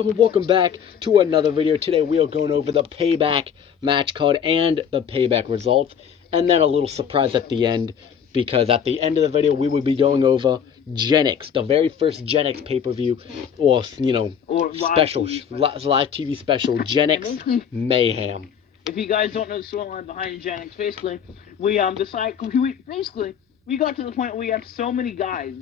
Welcome back to another video. Today we are going over the payback match card and the payback results, and then a little surprise at the end, because at the end of the video we will be going over Genix, the very first Genix pay-per-view, or special live TV special, Genix Mayhem. If you guys don't know the storyline behind Genix, basically we got to the point where we have so many guys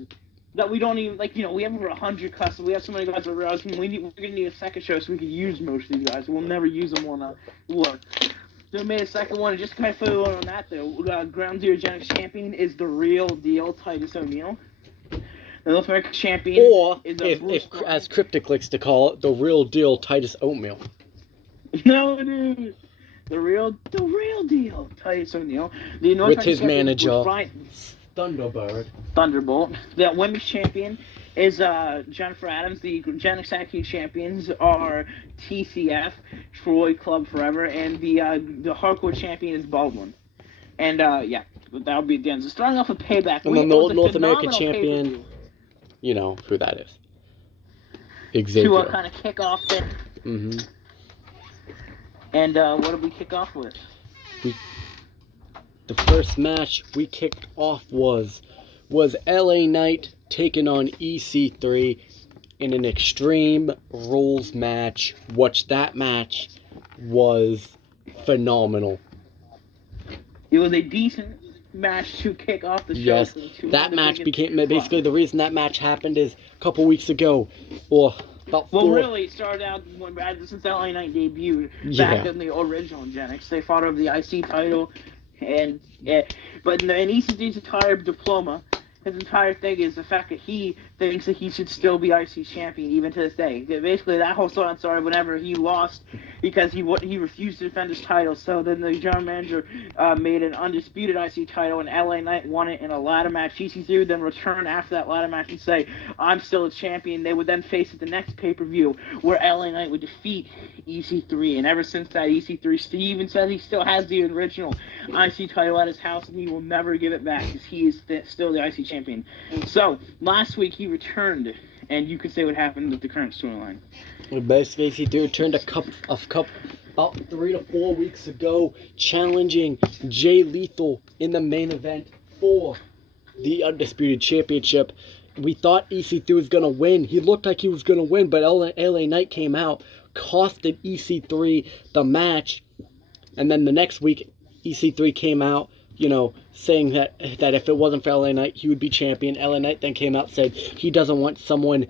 that we don't even, we have over 100 customers. We have so many guys that we're going to need a second show so we can use most of these guys. We'll never use them on look. So we made a second one, and just kind of put on that, though. Ground Zero Genix champion is the real deal, Titus O'Neil. The North American champion if as Cryptic likes to call it, the real deal, Titus Oatmeal. No, dude. The real deal, Titus O'Neil. The North with his manager, Thunderbolt. The women's champion is Jennifer Adams. The Genix Active champions are TCF, Troy Club Forever, and the hardcore champion is Baldwin. And that'll be the end. So starting off with Payback. And then the North American champion, you know who that is. Xavier. To kind of kick off there. Mm-hmm. And what did we kick off with? The first match we kicked off was LA Knight taking on EC3 in an Extreme Rules match. That match was phenomenal. It was a decent match to kick off the show. Yes, that match became basically the reason that match happened is a couple weeks ago, or about four. Well, really, it started out since LA Knight debuted back in the original Genix. They fought over the IC title. But in EC3's entire diploma, his entire thing is the fact that he thinks that he should still be IC champion even to this day. Basically, that whole story started whenever he lost because he refused to defend his title. So then the general manager made an undisputed IC title, and LA Knight won it in a ladder match. EC3 would then return after that ladder match and say, "I'm still a champion." They would then face at the next pay-per-view where LA Knight would defeat EC3. And ever since that, EC3 even says he still has the original IC title at his house, and he will never give it back because he is still the IC champion. So last week he returned, and you could say what happened with the current storyline. Well, basically, he returned about 3 to 4 weeks ago, challenging Jay Lethal in the main event for the Undisputed Championship. We thought EC3 was going to win. He looked like he was going to win, but LA Knight came out, costed EC3 the match, and then the next week, EC3 came out, saying that if it wasn't for LA Knight, he would be champion. LA Knight then came out and said he doesn't want someone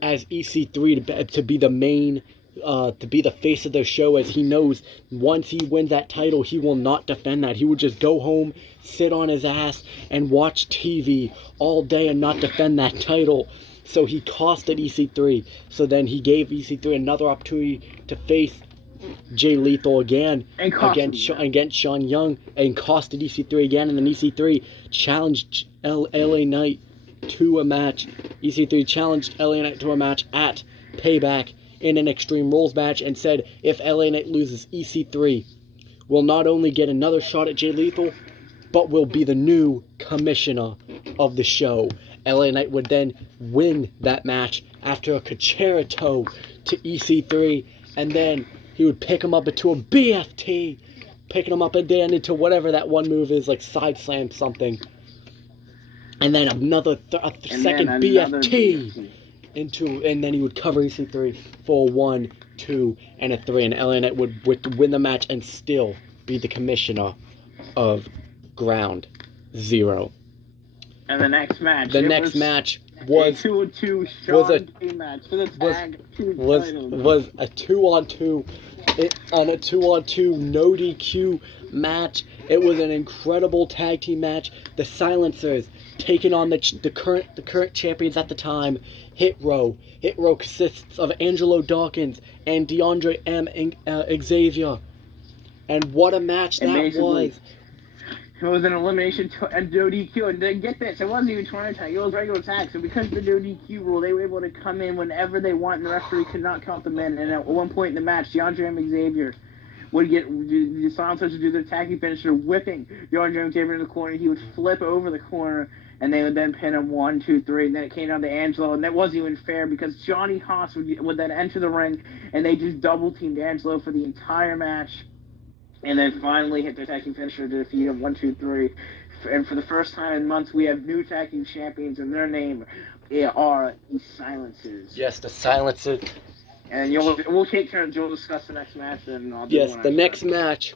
as EC3 to be the main, to be the face of the show, as he knows once he wins that title, he will not defend that. He would just go home, sit on his ass, and watch TV all day and not defend that title. So he costed EC3. So then he gave EC3 another opportunity to face Jay Lethal again against Sean Young, and costed EC3 again, and then EC3 challenged LA Knight to a match. EC3 challenged LA Knight to a match at Payback in an Extreme Rules match, and said if LA Knight loses, EC3 will not only get another shot at Jay Lethal, but will be the new commissioner of the show. LA Knight would then win that match after a concerto to EC3, and then he would pick him up into a BFT, picking him up and then into whatever that one move is, like side slam something. And then second BFT and then he would cover EC3 for a 1, 2, and a 3. And LA Knight would win the match and still be the commissioner of Ground Zero. And the next match. Was a 2-on-2 Sean King match for the tag was a 2-on-2 on a 2-on-2 no DQ match. It was an incredible tag team match. The Silencers taking on the current champions at the time, Hit Row. Hit Row consists of Angelo Dawkins and DeAndre M. Xavier. And what a match that was. It was an elimination and no DQ. And then get this, it wasn't even tournament tag, it was regular tag. So because of the no DQ rule, they were able to come in whenever they want, and the referee could not count them in. And at one point in the match, DeAndre M. Xavier would get the Silencers to do their tagging finisher, whipping DeAndre M. Xavier in the corner. He would flip over the corner and they would then pin him 1, 2, 3, and then it came down to Angelo, and that wasn't even fair because Johnny Haas would then enter the ring, and they just double teamed Angelo for the entire match, and then finally hit their tag team finisher to defeat him 1, 2, 3. And for the first time in months, we have new tag team champions, and their name are the Silencers. Yes, the Silencers. And we'll take turns. You'll discuss the next match, and I'll do Yes, the next match.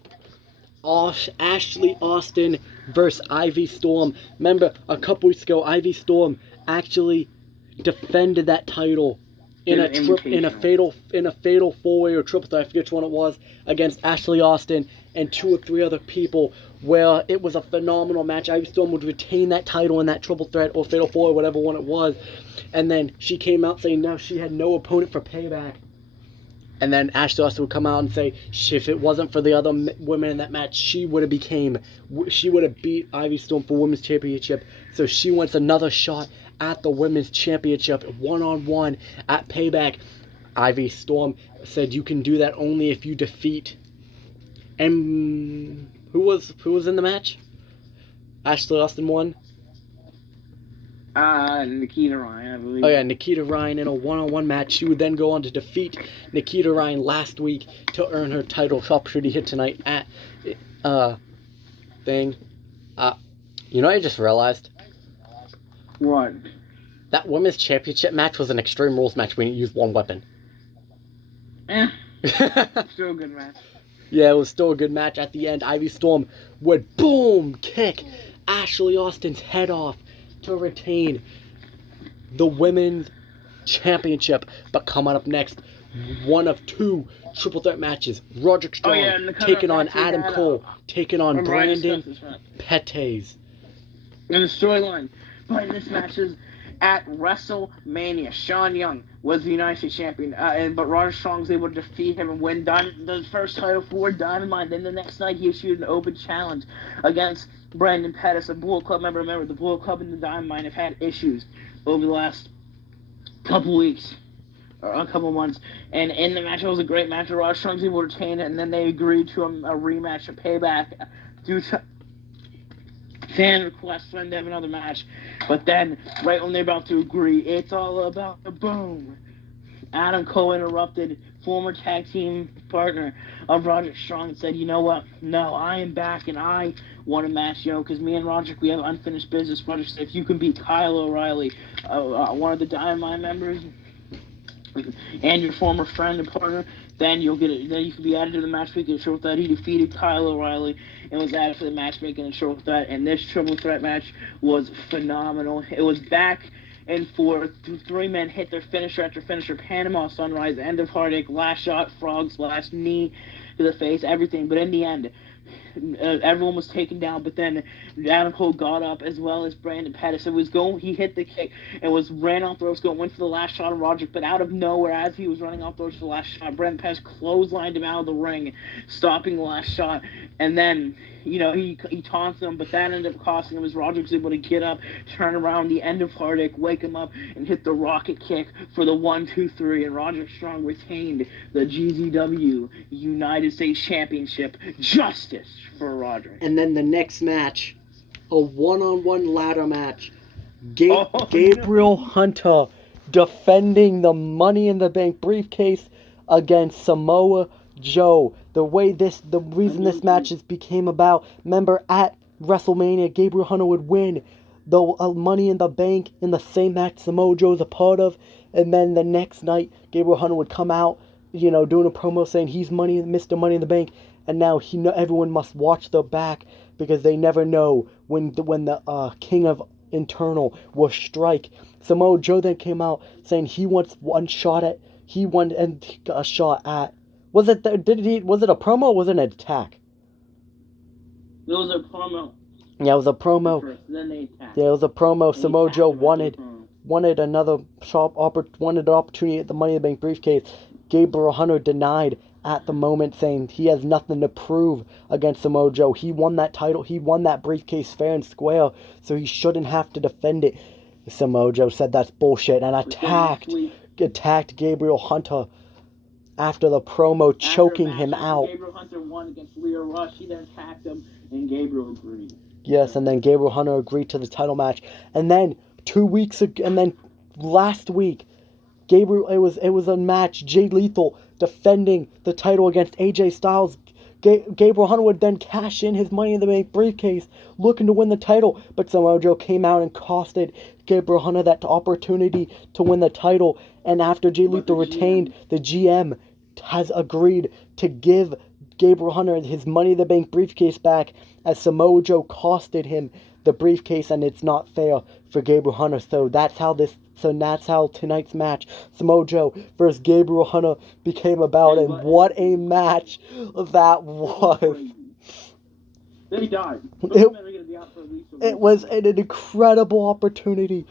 Ashley Austin versus Ivy Storm. Remember, a couple weeks ago, Ivy Storm actually defended that title in a fatal 4-way or triple threat, I forget which one it was, against Ashley Austin and 2 or 3 other people, where it was a phenomenal match. Ivy Storm would retain that title in that triple threat or fatal 4-way, whatever one it was, and then she came out saying no, she had no opponent for Payback. And then Ashley Austin would come out and say, if it wasn't for the other women in that match, she would have beat Ivy Storm for Women's Championship. So she wants another shot at the Women's Championship, one-on-one at Payback. Ivy Storm said you can do that only if you defeat. And who was in the match? Ashley Austin won. Nikita Ryan, I believe. Oh yeah, Nikita Ryan in a one-on-one match. She would then go on to defeat Nikita Ryan last week to earn her title. Sharpshooter hit tonight at thing. You know what I just realized? What? That Women's Championship match was an Extreme Rules match. We didn't use one weapon. Still a good match. Yeah, it was still a good match. At the end, Ivy Storm would boom kick Ashley Austin's head off to retain the Women's Championship. But coming up next, one of 2 triple threat matches. Roderick Strong taking on Adam Cole, taking on Brandon Pettis. And the storyline behind this match is at WrestleMania, Sean Young was the United States champion, but Roderick Strong was able to defeat him and win the first title for Dynamite. Then the next night he issued an open challenge against Brandon Pettis, a Bullet Club member. Remember, the Bullet Club and the Dynamite have had issues over the last couple weeks, or a couple months. And in the match, it was a great match. Roderick Strong was able to retain it, and then they agreed to a rematch, a Payback, due to fan request for them to have another match. But then, right when they're about to agree, it's all about the boom. Adam Cole interrupted, former tag team partner of Roderick Strong, and said, you know what, no, I am back and I want a match, because me and Roderick, we have unfinished business. Roderick said, if you can beat Kyle O'Reilly, one of the Dynamite members, and your former friend and partner, then you'll get it. Then you can be added to the match making triple threat. He defeated Kyle O'Reilly and was added for the matchmaking and triple threat. And this triple threat match was phenomenal. It was back and forth. 3 men hit their finisher after finisher. Panama Sunrise, End of Heartache, last shot, frogs, last knee to the face, everything. But in the end, everyone was taken down, but then Adam Cole got up as well as Brandon Pettis. He hit the kick and ran off the ropes, went for the last shot of Roderick, but out of nowhere, as he was running off the ropes for the last shot, Brandon Pettis clotheslined him out of the ring, stopping the last shot, and then he taunted him, but that ended up costing him as Roderick was able to get up, turn around the End of Heartache, wake him up, and hit the rocket kick for the 1, 2, 3, and Roderick Strong retained the GZW United States Championship. Justice for Roderick. And then the next match, a one-on-one ladder match. Gabriel Hunter defending the Money in the Bank briefcase against Samoa Joe. The reason this match became about, remember at WrestleMania, Gabriel Hunter would win the Money in the Bank in the same match Samoa Joe's a part of, and then the next night, Gabriel Hunter would come out, doing a promo saying he's Mr. Money in the Bank, and now everyone must watch their back because they never know when the King of Internal will strike. Samoa Joe then came out saying he wants a shot at. Was it a promo or was it an attack? It was a promo. Yeah, it was a promo. First, then they attacked. Yeah, it was a promo. Samoa Joe wanted another wanted an opportunity at the Money in the Bank briefcase. Gabriel Hunter denied at the moment, saying he has nothing to prove against Samoa Joe. He won that title. He won that briefcase fair and square, so he shouldn't have to defend it. Samoa Joe said that's bullshit and attacked Gabriel Hunter after the promo, choking him out. Gabriel Hunter won against Leo Rush. He then attacked him, and Gabriel agreed. Yes, and then Gabriel Hunter agreed to the title match. And then 2 weeks ago, and then last week, it was a match, Jay Lethal defending the title against AJ Styles. Gabriel Hunter would then cash in his Money in the Bank briefcase, looking to win the title, but Samoa Joe came out and costed Gabriel Hunter that opportunity to win the title. And after Jay Lethal retained, the GM has agreed to give Gabriel Hunter his Money in the Bank briefcase back, as Samoa Joe costed him the briefcase, and it's not fair for Gabriel Hunter. So that's how tonight's match, Samoa Joe versus Gabriel Hunter, became about, and what a match that was. They died. It was an incredible opportunity.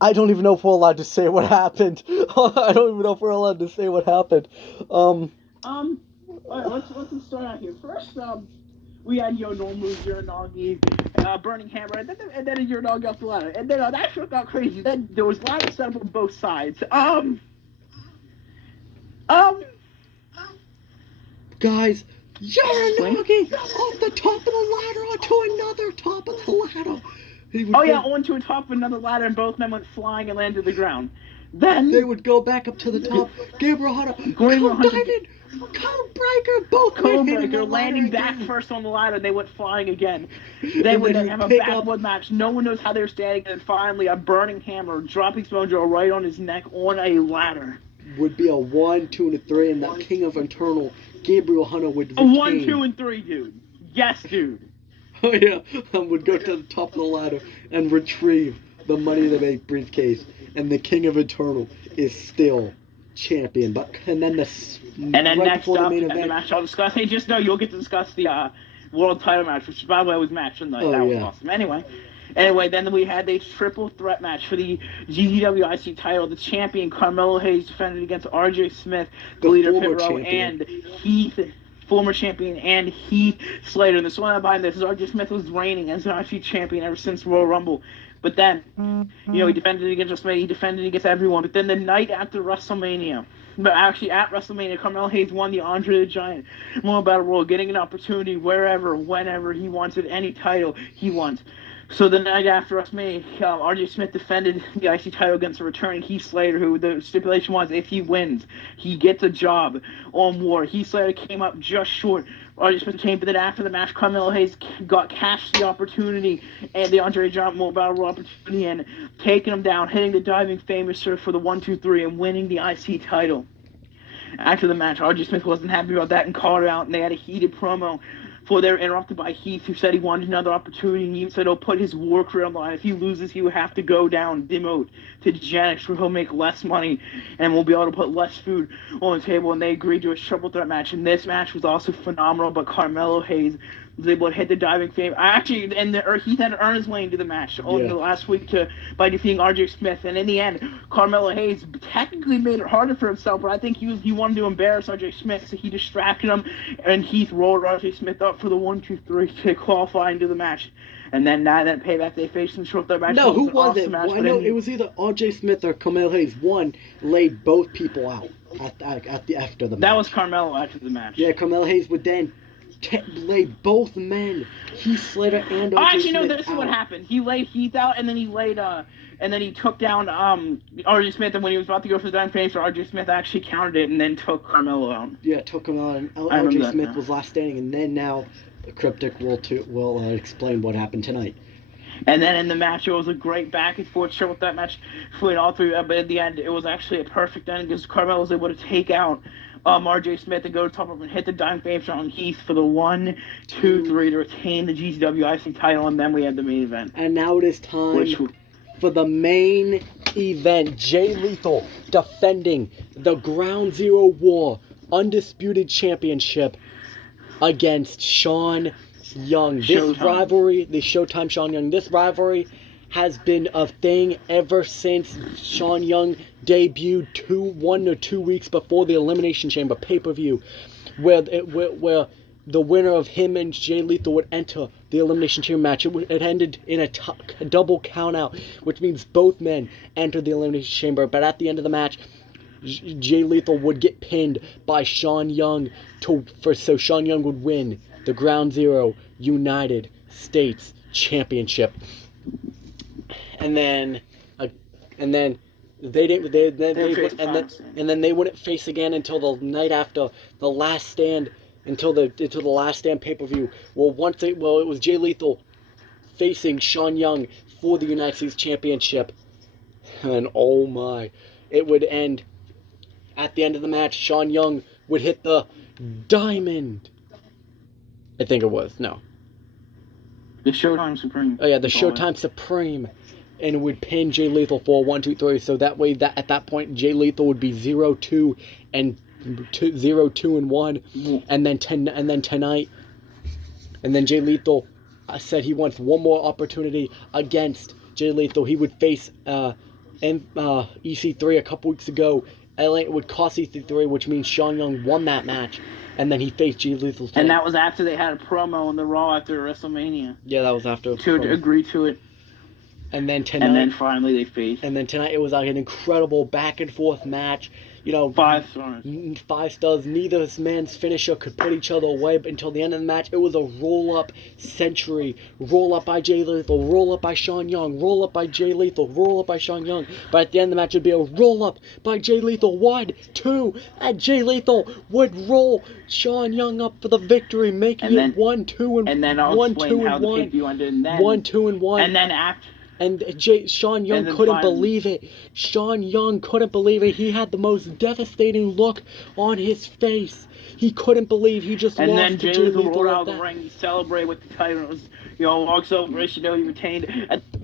I don't even know if we're allowed to say what happened. I don't even know if we're allowed to say what happened. All right, let's start out here. First, we had Yonomu, Uranagi, Burning Hammer, and then Uranagi off the ladder. And then that shit got crazy. Then there was ladders set up on both sides. Guys, Uranagi off the top of the ladder onto another top of the ladder. Onto a top of another ladder, and both men went flying and landed on the ground. Then they would go back up to the top. Gabriel Hunter, diving, code breaker, both code breaker, landing back first on the ladder. They went flying again. They would then have a backwood match. No one knows how they were standing, and finally a Burning Hammer dropping Samoa Joe right on his neck on a ladder. Would be a 1, 2, and a 3, and the King of Eternal, Gabriel Hunter, would retain. A 1, 2, and 3, dude. Yes, dude. Oh yeah, would go to the top of the ladder and retrieve the Money in the Bank briefcase, and the King of Eternal is still champion. And then next up, the match I'll discuss. Hey, just know you'll get to discuss the world title match, which by the way was match of the night. That was awesome. Anyway, then we had a triple threat match for the GCW IC title. The champion Carmelo Hayes defended against RJ Smith, the leader of Pit Row, and Heath, former champion, and Heath Slater. And the story behind this is RJ Smith was reigning as an IC champion ever since Royal Rumble. But then, he defended against WrestleMania, he defended against everyone. But then the night after WrestleMania, at WrestleMania, Carmelo Hayes won the Andre the Giant Memorial Battle Royal, getting an opportunity wherever, whenever he wanted, any title he wants. So the night after WrestleMania, RJ Smith defended the IC title against a returning Heath Slater, who the stipulation was if he wins, he gets a job on War. Heath Slater came up just short. RJ Smith came, but then after the match, Carmelo Hayes cashed the opportunity and the Andre Giant Memorial Battle Royal opportunity, and taking him down, hitting the diving famouser for the 1, 2, 3, and winning the IC title. After the match, RJ Smith wasn't happy about that and called it out, and they had a heated promo. Before they were interrupted by Heath, who said he wanted another opportunity, and he said he'll put his war career on the line. If he loses, he would have to go down, demote to genix, where he'll make less money and will be able to put less food on the table. And they agreed to a triple threat match, and this match was also phenomenal. But Carmelo Hayes was able to hit the diving fame. Heath had to earn his way into the match the last week by defeating RJ Smith. And in the end, Carmelo Hayes technically made it harder for himself, but I think he wanted to embarrass RJ Smith, so he distracted him, and Heath rolled RJ Smith up for the 1, 2, 3 to qualify into the match. And then payback, they faced in short threat match. No, who was it? I know it was either RJ Smith or Carmelo Hayes. One laid both people out after the match. That was Carmelo after the match. Yeah, Carmelo Hayes would then laid both men, Heath Slater and RJ Smith. Actually, no, this is what happened. He laid Heath out, and then he took down RJ Smith, and when he was about to go for the down finish, RJ Smith actually countered it and then took Carmelo out. Yeah, took him out, and RJ Smith was last standing, and then now the Cryptic will explain what happened tonight. And then in the match, it was a great back and forth triple threat match between all three. But at the end, it was actually a perfect ending because Carmelo was able to take out RJ Smith and go to top of him and hit the dime fame on Heath for the 1, 2, 3 to retain the GCW IC title. And then we had the main event. And now it is time for the main event. Jay Lethal defending the Ground Zero War Undisputed Championship against Sean Young. This rivalry, the Showtime Sean Young, this rivalry has been a thing ever since Sean Young debuted 1 or 2 weeks before the Elimination Chamber pay-per-view, where the winner of him and Jay Lethal would enter the Elimination Chamber match. It ended in a double count-out, which means both men entered the Elimination Chamber, but at the end of the match, Jay Lethal would get pinned by Sean Young, so Sean Young would win the Ground Zero United States Championship. And then they didn't. And then they wouldn't face again until the night after the Last Stand, until the Last Stand pay-per-view. It was Jay Lethal facing Sean Young for the United States Championship, and oh my, it would end at the end of the match. Sean Young would hit the Diamond. I think it was the Showtime Supreme. Oh yeah, the Showtime Supreme. And would pin Jay Lethal for 1, 2, 3. So that way, at that point, Jay Lethal would be 0-2 and 0-2-1, and then tonight, and then Jay Lethal said he wants one more opportunity against Jay Lethal. He would face EC3 a couple weeks ago. It would cost EC3, which means Sean Young won that match, and then he faced Jay Lethal. And that was after they had a promo on the Raw after WrestleMania. Yeah, that was after. To agree to it. And then tonight. And then finally they faced. And then tonight it was like an incredible back and forth match. 5 stars. 5 stars. Neither man's finisher could put each other away. But until the end of the match, it was a roll-up century. Roll-up by Jay Lethal. Roll-up by Sean Young. Roll-up by Jay Lethal. Roll-up by Sean Young. But at the end of the match, it would be a roll-up by Jay Lethal. 1, 2, and Jay Lethal would roll Sean Young up for the victory, making it 1, 2, and 1. And then I'll explain how the pay-per-view ended. And then 1, 2, and 1. And then after. And Sean Young couldn't believe it. Sean Young couldn't believe it. He had the most devastating look on his face. He couldn't believe he just lost to Jay Lethal. And then Jay Lethal rolled out of the ring, celebrate with the title. It was, long celebration. He retained at the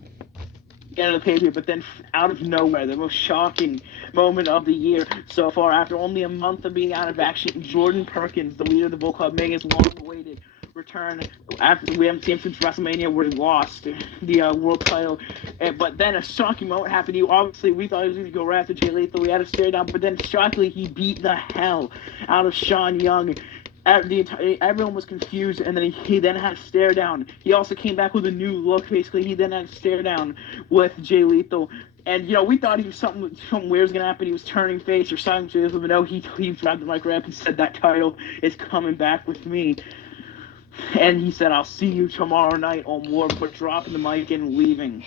end of the pay-per-view. But then out of nowhere, the most shocking moment of the year so far, after only a month of being out of action, Jordan Perkins, the leader of the Bull Club, making his long-awaited return after we haven't seen him since WrestleMania, where he lost the world title. But then a shocking moment happened. We thought he was going to go right after Jay Lethal. We had to stare down, but then shockingly he beat the hell out of Sean Young. Everyone was confused, and then he then had to stare down. He also came back with a new look. Basically, he then had to stare down with Jay Lethal. And, we thought he was something weird was going to happen. He was turning face or something. Jay Lethal, but no, he grabbed the mic right up and said, "That title is coming back with me." And he said, "I'll see you tomorrow night on War," but dropping the mic and leaving.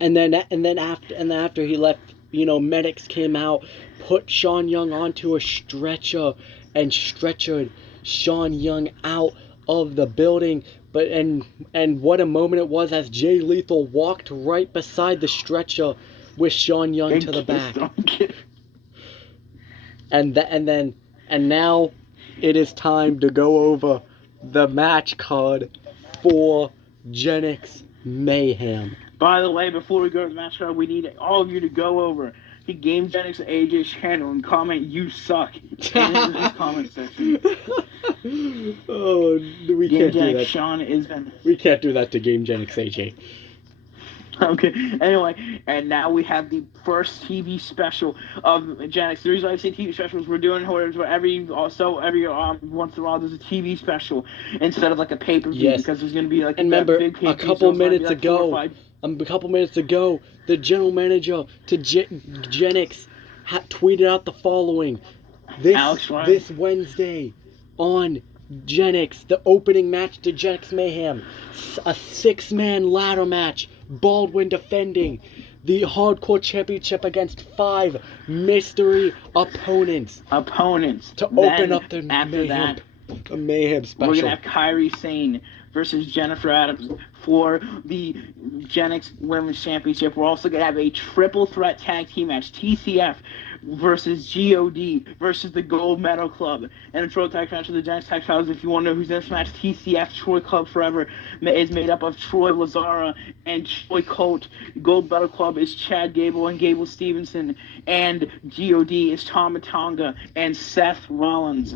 And then after he left, medics came out, put Sean Young onto a stretcher, and stretchered Sean Young out of the building. And what a moment it was as Jay Lethal walked right beside the stretcher with Sean Young to the back. And now it is time to go over the match card for Genix Mayhem. By the way, before we go to the match card, we need all of you to go over to Game Genix AJ's channel and comment "You suck" in the comment section. Oh, we Game can't Genix, do that. Sean Isman. We can't do that to Game Genix AJ. Okay, anyway, and now we have the first TV special of Genix. The reason I say TV specials, we're doing where every once in a while there's a TV special instead of like a pay-per-view. Yes. Because there's going to be like and remember, big pay-per-view. a couple minutes ago, the general manager to Genix tweeted out the following. This Wednesday on Genix, the opening match to Genix Mayhem, a 6-man ladder match. Baldwin defending the Hardcore Championship against 5 mystery opponents. To open up the Mayhem special. We're going to have Kairi Sane versus Jennifer Adams for the Genix Women's Championship. We're also going to have a triple threat tag team match. TCF versus GOD versus the Gold Medal Club. And a Troy Tag match of the Genix Tag Titles. If you want to know who's in this match, TCF, Troy Club Forever, is made up of Troy Lazara and Troy Colt. Gold Medal Club is Chad Gable and Gable Stevenson. And GOD is Tama Tonga and Seth Rollins.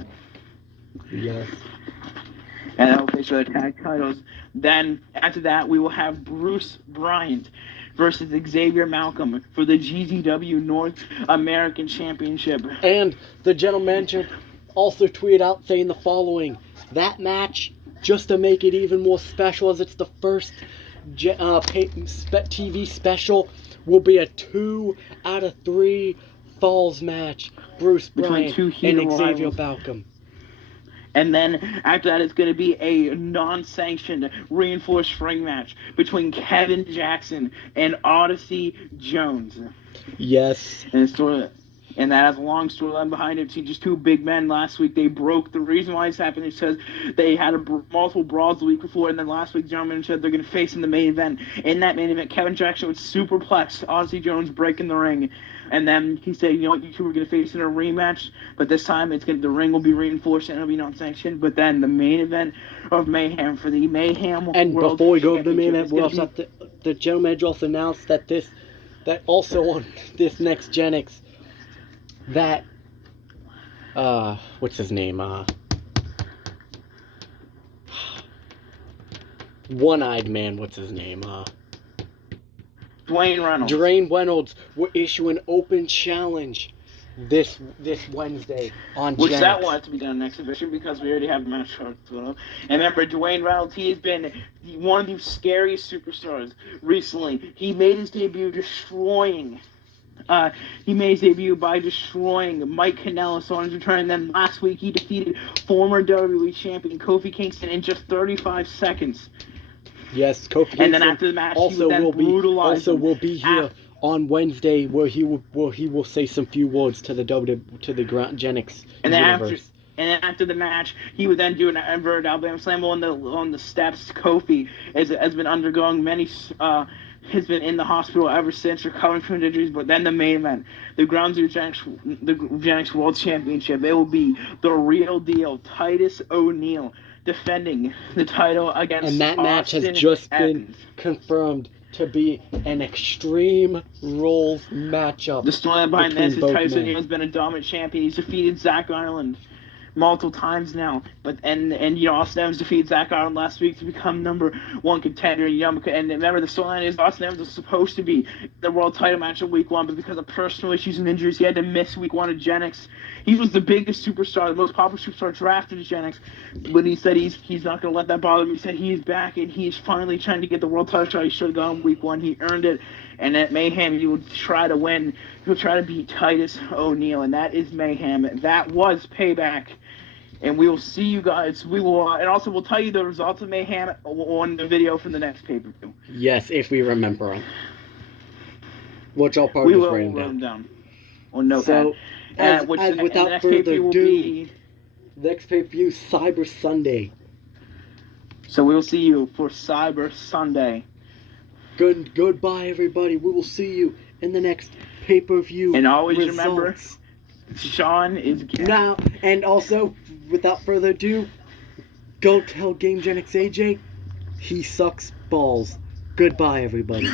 Yes. And that'll feature the tag titles. Then, after that, we will have Bruce Bryant versus Xavier Malcolm for the GZW North American Championship. And the general manager also tweeted out saying the following. That match, just to make it even more special as it's the first TV special, will be a 2 out of 3 falls match. Bruce Bryant and Xavier Malcolm. And then after that, it's going to be a non-sanctioned reinforced ring match between Kevin Jackson and Odyssey Jones. Yes. And that has a long storyline behind it. See, just two big men last week. They broke. The reason why it's happened is because they had multiple brawls the week before, and then last week, gentlemen said they're going to face in the main event. In that main event, Kevin Jackson would superplex Odyssey Jones, breaking the ring. And then he said, you know what, you two are going to face in a rematch, but this time the ring will be reinforced and it'll be non-sanctioned. But then the main event of Mayhem for the Mayhem and World before we go to the main Championship event, we also have to, the general manager also announced that also on this next genix, that what's his name? One-eyed man, what's his name? Dwayne Reynolds. Dwayne Reynolds will issue an open challenge this Wednesday on Which Genix. that will have to be done in exhibition because we already have a match for it. And remember, Dwayne Reynolds, he has been one of the scariest superstars recently. He made his debut by destroying Mike Kanellis on his return. And then last week, he defeated former WWE champion Kofi Kingston in just 35 seconds. Yes, Kofi Kingston. And then after the match, he will be here on Wednesday, where he will say some few words to the Genix universe. And then after the match, he would then do an inverted Alabama Slam on the steps. Kofi has been undergoing has been in the hospital ever since, recovering from injuries. But then the main event, the Ground Zero Genix World Championship, it will be the real deal. Titus O'Neil defending the title against And that match has just been confirmed to be an Extreme Rules matchup. The storyline behind this is Titus O'Neil has been a dominant champion. He's defeated Zach Ireland multiple times now, and Austin Evans defeated Zach Ireland last week to become #1 contender. And remember, the storyline is Austin Evans was supposed to be the world title match in week 1, but because of personal issues and injuries, he had to miss week 1 of Genix. He was the biggest superstar, the most popular superstar drafted at Genix, but he said he's not going to let that bother him. He said he's back and he's finally trying to get the world title shot. He should have gone week 1. He earned it, and at Mayhem he will try to win. He'll try to beat Titus O'Neil, and that is Mayhem. That was Payback. And we will see you guys. We will, and also we'll tell you the results of Mayhem on the video from the next pay-per-view. Yes, if we remember them. Which I'll probably just write them down. On notepad. So, without further ado, next pay-per-view, Cyber Sunday. So we will see you for Cyber Sunday. Goodbye, everybody. We will see you in the next pay-per-view. And always remember, Sean is now. And also, without further ado, go tell Game Genix AJ he sucks balls. Goodbye, everybody.